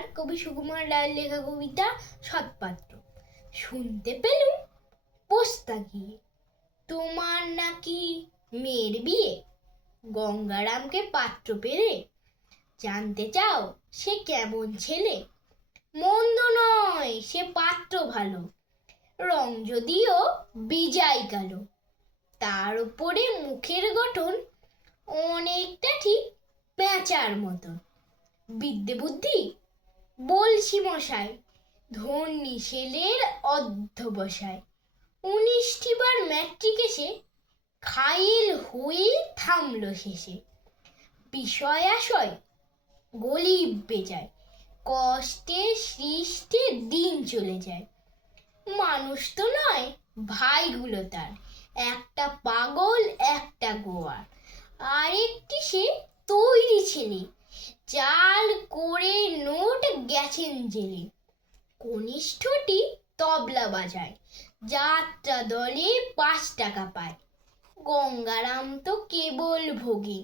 নমস্কার। কবি সুকুমার রায়ের লেখা কবিতা সৎপাত্র। শুনতে পেলুম পোস্তা গিয়ে, তোমার নাকি মেয়ের বিয়ে। গঙ্গারামকে পাত্র পেরে জানতে চাও সে কেমন ছেলে। মন্দ নয় সে পাত্র ভালো, রং যদিও বিজাই কালো। তার উপরে মুখের গঠন অনেকটা ঠিক পেঁচার মতো। বিদ্যে বুদ্ধি বলছি মশাই, ধন্যী ছেলের অধ্যবসায়। 19টি বার ম্যাট্রিক এসে খাইল হয়ে থামল শেষে। বিষয় আশয় গলিবে যায়, কষ্টে সৃষ্টে দিন চলে যায়। মানুষ তো নয় ভাইগুলো তার, একটা পাগল একটা গোয়ার। আরেকটি সে তৈরি ছেলে, চাল করে নোট গেছেন জেলে। কনিষ্ঠটি তবলা বাজায়, যাত্রা দলে 5 টাকা পায়। গঙ্গারাম তো কেবল ভোগে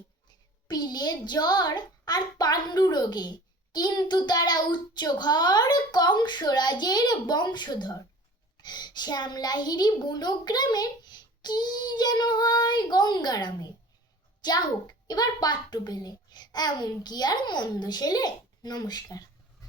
পিলের জ্বর আর পাণ্ডু রোগে, কিন্তু তারা উচ্চ ঘর কংসরাজের বংশধর। শ্যামলাহিড়ি বনগ্রামের কি যেন হয় গঙ্গারামের। যা হোক, এবার পাত্র পেলে, এমন কি আর মন্দ ছেলে। নমস্কার।